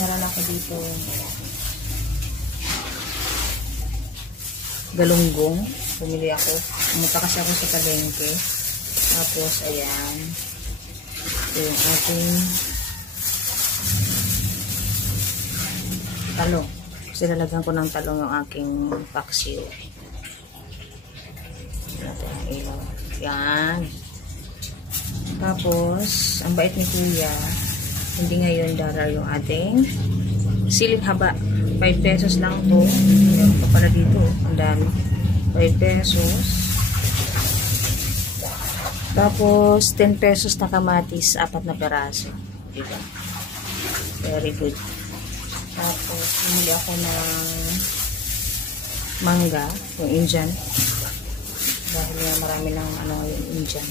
Meron ako dito galunggong. Bumili ako. Pumunta kasi ako sa palengke. Tapos, ayan. Ito yung ating talong. Silalagyan ko ng talong yung aking paksiw. Natin ang ilaw. Yan. Tapos, ang bait ni Kuya, hindi ngayon darar yung ating siling haba. 5 pesos lang po. Meron pa pala dito. Ang dami. 5 pesos. Tapos, 10 pesos na kamatis. 4 na peraso. Diba? Very good. Tapos, bumili ako ng mangga. Yung Indian. Dahil nga marami ng yung Indian.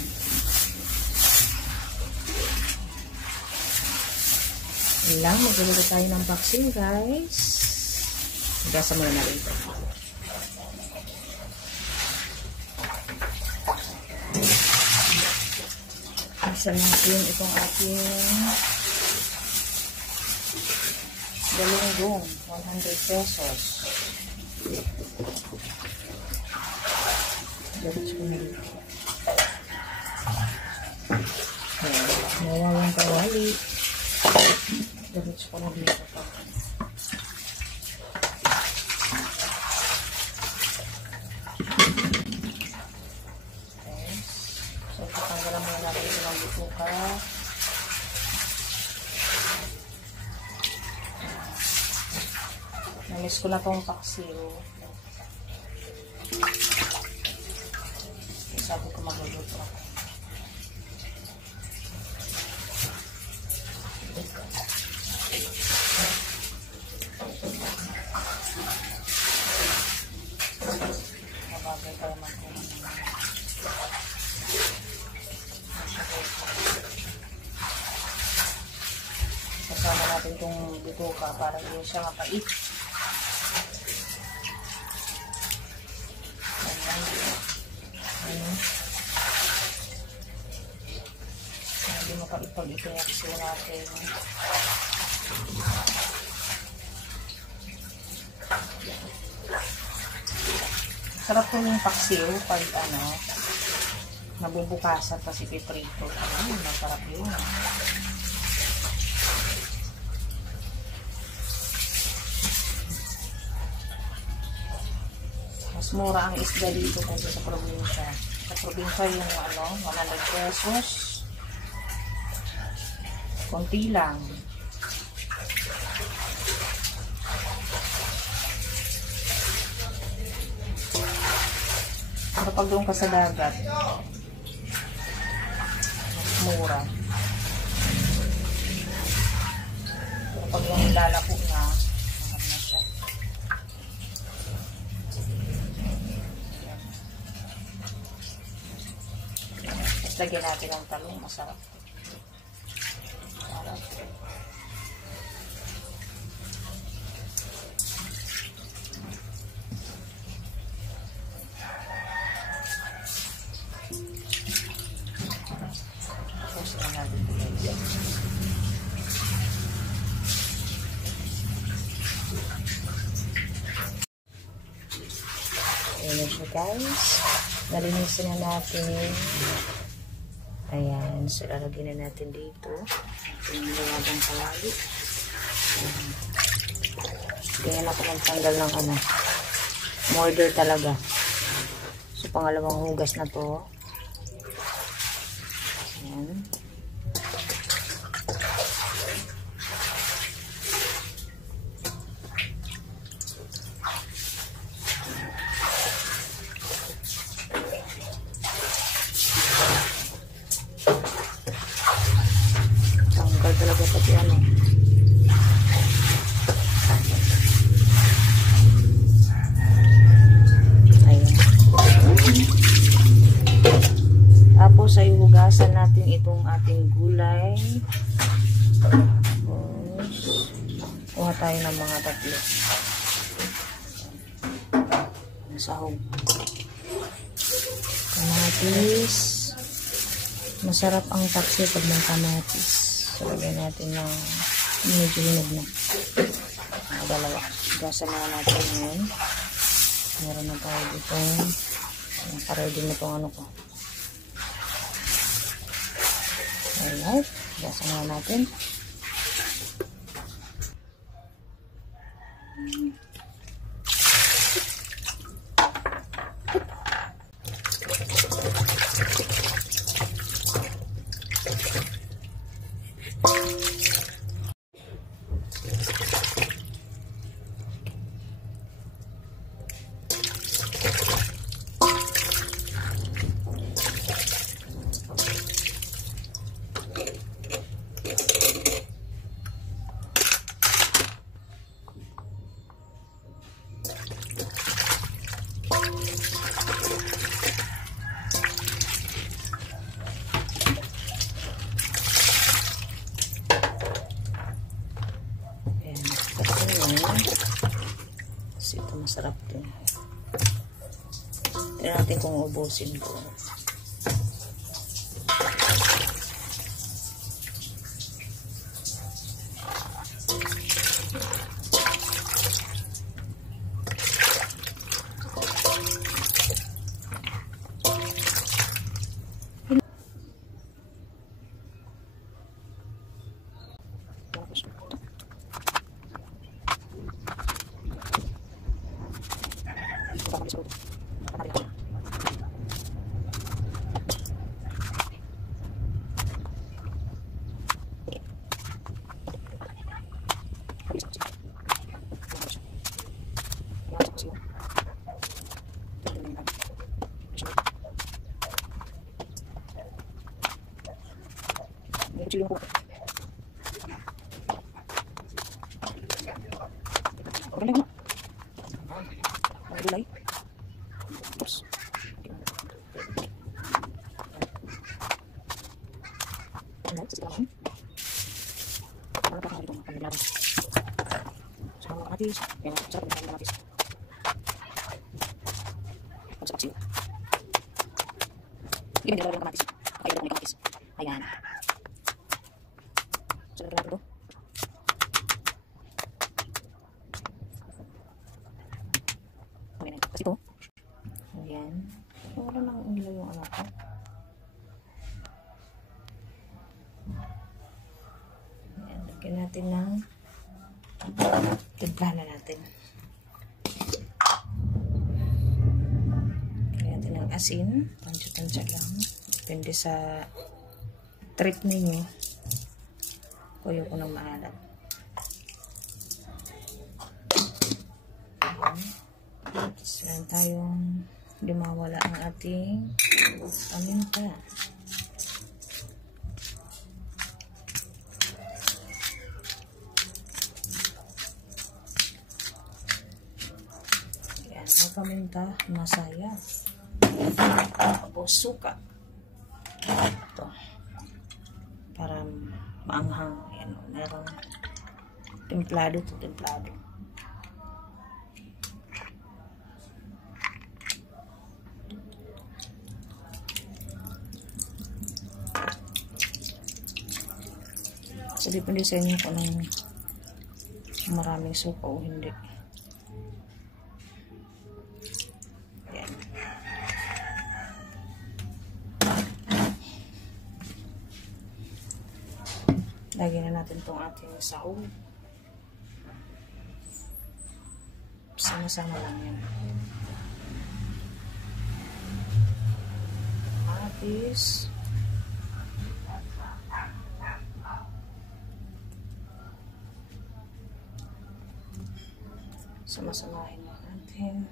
Yan lang. Magluluto tayo ng paksiw, guys. Gasa muna na rin ito. Gasa natin itong ating galunggong. 100 pesos. Diretso ko na rin. Nawawang kawali. Diretso ko na dito pa. So, tatanggalan muna natin ito ng butuka. Namiss ko na itong paksiw. Sabi ko magluluto ako. Mabagay tayo magkuhan. Kasama natin itong bituka para hindi siya mapait. Hindi mapait-pag ito yung aksiyo natin. Sarap po yung paksiw pag nabubukasan kasi piprito. Masarap yun. Mas mura ang isda dito kaysa sa probinsya. Sa probinsya yung 100 pesos. Konti lang. Pero pag doon ka sa dagat, mas mura. Pero pag yung lalako na, mahal na siya. Tapos lagyan natin ang talong, masarap. Ayan siya, guys. Nalinisin na natin. Ayan. So, lalagyan na natin dito. Ating nilabang kawali. Ganyan ako magtanggal ng mortar talaga. So, pangalawang hugas na to. Ayan. Tanggal talaga pati Ayan. Tapos ay hugasan natin itong ating gulay. Tapos kuha tayo ng mga tatlo. Sahog. Kamatis. Masarap ang taksi pag may kamatis. So, lagyan natin ng Medyo hinog na. Dalawa. Gasa na natin ngayon. Meron na tayo dito. Nakaready na itong ano ko. Alright. Gasa na natin. Kasi ito masarap din. Tignan natin kung ubusin ko. Gulay. Oops. Ano, sisigawan. Ano pa kami dito, pangilabas. Sa mga kamatis. Yan, sarap ng kamatis. Pagsapaksiw. Hindi ba nilagay ng kamatis? Pakailan ng kamatis. Ayan. Sarap natin ito. Kasi ito. Ayan. Wala nang nila yung anak ko. Ayan. Lagyan natin ng timplahan natin. Lagyan natin ng asin. Tansya-tansya lang. Depende sa treat ninyo. Kuyo ko ng maalat. Tapos yan tayong hindi mawala ang ating paminta. Yan, ang paminta, masaya. Tapos suka. Ito. Para maanghang. Yan, merong templado to templado. So, depende sa inyo kung anong maraming suka o hindi. Ayan. Lagyan na natin itong ating sahog. Sama-sama lang yan. Atis. Sama-samahin na natin.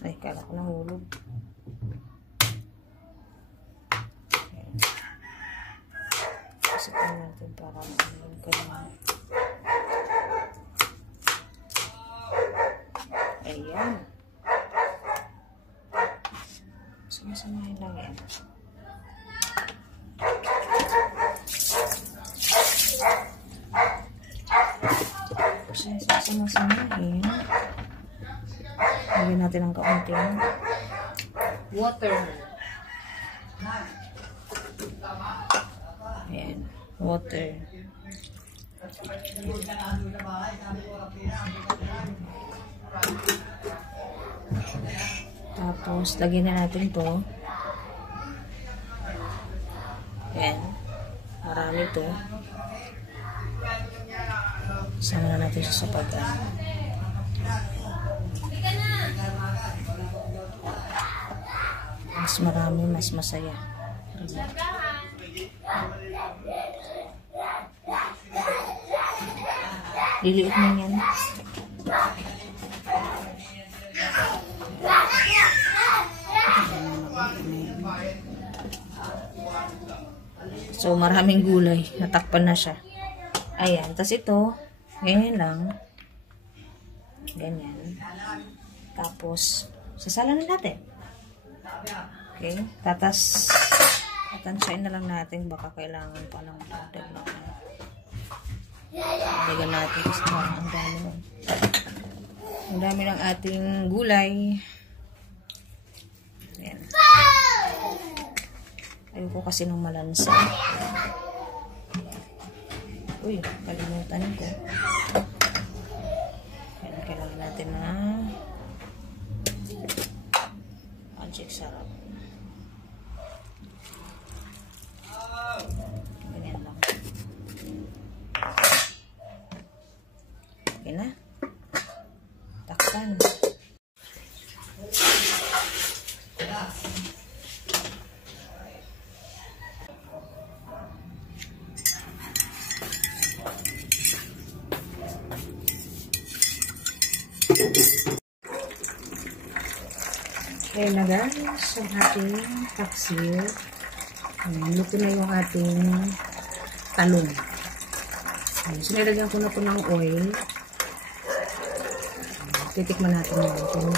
Ay, kala ko nahulog. Kasi ito natin para mahulog ganyan. Ayan. Sama-samahin lang yan. lagyan natin ng kaunting water. Ayan, water. Tapos, lagyan na natin to. Ayan. Marami to. Sama na natin siya sa pagkain. Mas marami, mas masaya. Liliit na yan. So, maraming gulay. Natakpan na siya. Ayan. Tapos ito, ganyan lang. Ganyan. Tapos, sasalan na natin. Okay. Tatansyain na lang natin. Baka kailangan pa ng dagdag na. Dagdagan natin kasi ang dami nun. Ang dami ng ating gulay. Ayan. Ayoko kasi nung malansa. Uy, kalimutan ko. Ayan, kailangan natin na pancake sarap. Ganyan lang. Okay na. Takpan. Ayan na guys, ang ating paksiw. Luto na yung ating talong. So, nilagyan ko na po ng oil. Titikman natin yun kung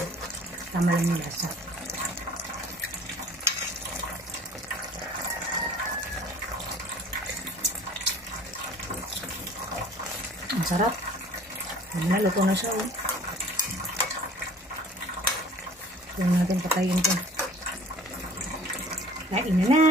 tama lang yung lasa. Ang sarap. Luto na siya. Huwag natin patayin ito. Kain na na!